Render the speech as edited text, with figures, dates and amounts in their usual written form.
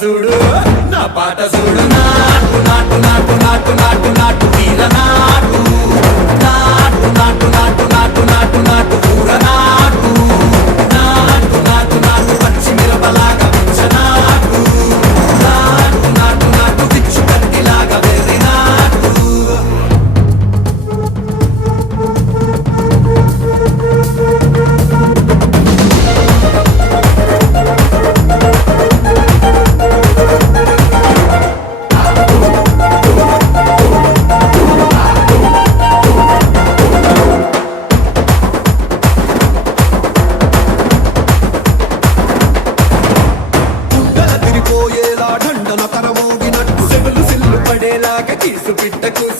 చూడు నా పాట చూడు నాటు నాటు నాటు నాటు నాటు నాటు తీర నాటు నాటు నాటు నాటు నాటు నాటు నాటు కూర నాటు నాటు నాటు నాటు పచ్చి మిరపలాగా పిచ్చ నాటు నాటు నాటు నాటు పిచ్చు కత్తిలాగా వెర్రి నాటు దండన కరమోగినట్టు సెవులు సిల్లు పడేలాగా కీసు పిట్ట కూసి